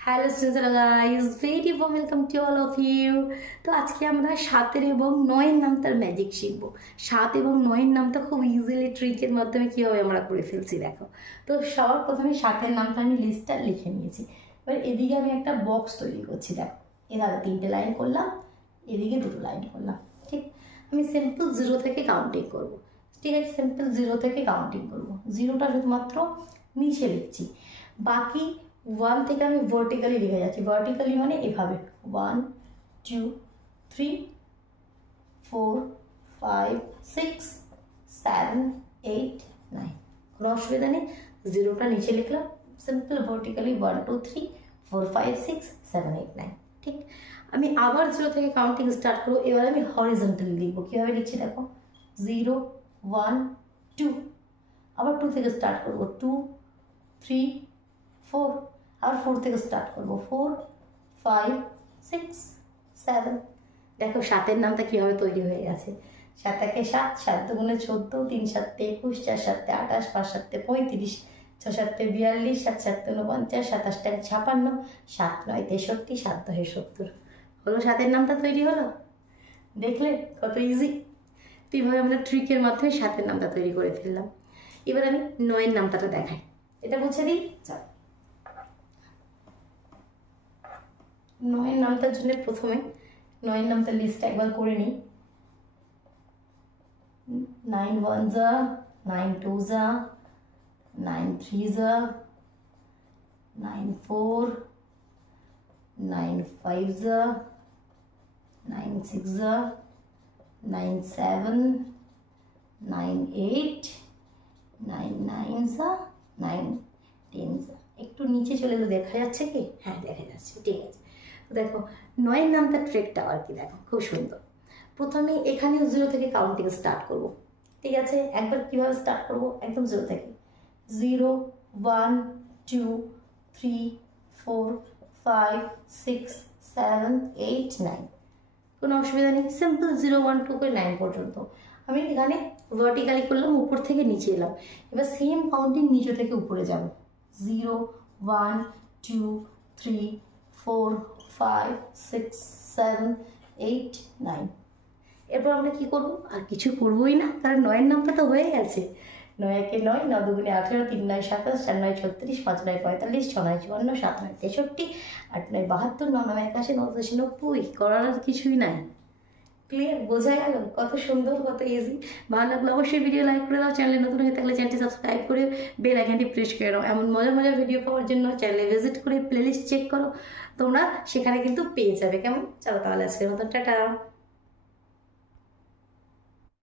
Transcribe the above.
Hello students guys, very warm welcome to all of you. তো আজকে আমরা 7 এবং 9 নামটার ম্যাজিক শিখব। 7 এবং 9 নামটা খুব ইজিলি ট্রিকের মাধ্যমে কিভাবে আমরা করে ফেলছি দেখো। তো সবার প্রথমে 7 নামটা আমি লিস্টটা লিখে নিয়েছি। এবার এদিকে আমি একটা বক্স তৈরি করছি, দেখো এভাবে 3টে লাইন করলাম, এদিকে 2টো লাইন করলাম। ঠিক, আমি সিম্পল 0 থেকে কাউন্টিং করব। ঠিক আছে, সিম্পল 0 থেকে কাউন্টিং করব। 0টা শুধুমাত্র নিচে লিখছি, বাকি 1 থেকে আমি ভার্টিক্যালি লিখে যাচ্ছি। ভার্টিক্যালি মানে এভাবে 1 2 3 4 5 6 7 8 9। কোনো অসুবিধা নেই, 0টা নিচে লিখলাম, সিম্পল ভার্টিক্যালি 1 2 3 4 5 6 7 8 9। ঠিক, আমি আবার 0 থেকে কাউন্টিং স্টার্ট করবো। এবার আমি হরিজন্টালি লিখবো। কীভাবে লিখছি দেখো, 0 1 2, আবার 2 থেকে স্টার্ট করবো, 2 3 4, আর 4 থেকে স্টার্ট করবো, 4 5 6 7। দেখো 7-এর নামটা কীভাবে তৈরি হয়ে গেছে। 7 একে 7, 7 দুগুণে 14, 3 7 21, 4 7 28, 5 7 35, 6 7 42, 7 7 49, 27 56, 7 9 63, 7 10 70। হলো 7-এর নামটা তৈরি হলো। দেখলে কত ইজি। তো এইভাবে আমরা ট্রিকের মাধ্যমে 7-এর নামটা তৈরি করে ফেললাম। এবার আমি 9-এর নামটা দেখাই, এটা মুছে দিই। চল, 9-এর নামটার জন্য প্রথমে 9-এর নামটা লিস্ট একবার করে নিই। 9 1 যা, 9 2 যা, 9 3 যা, 9 4, 9 5 যা, 9 6 যা, 9 7, 9 8, 9 9 যা, 9 10 যা। একটু নিচে চলে এলো, দেখা যাচ্ছে কি? হ্যাঁ দেখা যাচ্ছে, ঠিক আছে। দেখো 9-এর নামটা ট্রেকটা আর কি, দেখো খুব সুন্দর। প্রথমে এখানেও 0 থেকে কাউন্টিং স্টার্ট করব। ঠিক আছে, একবার কিভাবে স্টার্ট করব, একদম 0 থেকে 0 1 2 3 4 5 6 7 8 9। কোনো অসুবিধা নেই, সিম্পল 0 1 2 করে 9 পর্যন্ত। আমি এখানে ভার্টিক্যালি করলাম, উপর থেকে নিচে এলাম। এবার সেম কাউন্টিং নিচে থেকে উপরে যাব, 0 1 2 3 4 5 6 7 8 9। এরপর আমরা কি করব? আর কিছু করবোই না, কারণ 9-এর নামটা তো হয়ে গেছে। 9 একে 9, 9 দুগুণে 18, 3 9 27, 4 9 36, 5 9 45, 6 9 54, 7 9 63, 8 9 72, 9 9 81, 9 10 90। করার আর কিছুই নাই। ক্লিয়ার? বোঝা গেল কত সুন্দর, কত ইজি। ভালো লাগলো অবশ্যই ভিডিও লাইক করে দাও। চ্যানেলে নতুন হয়ে থাকলে চ্যানেলটি সাবস্ক্রাইব করে বেল আইকনটি প্রেস করে দাও। এমন মজার মজার ভিডিও পাওয়ার জন্য চ্যানেলে ভিজিট করে প্লেলিস্ট চেক করো, তোমরা সেখানে কিন্তু পেয়ে যাবে। কেমন? চলো তাহলে আজকের মতো টাটা।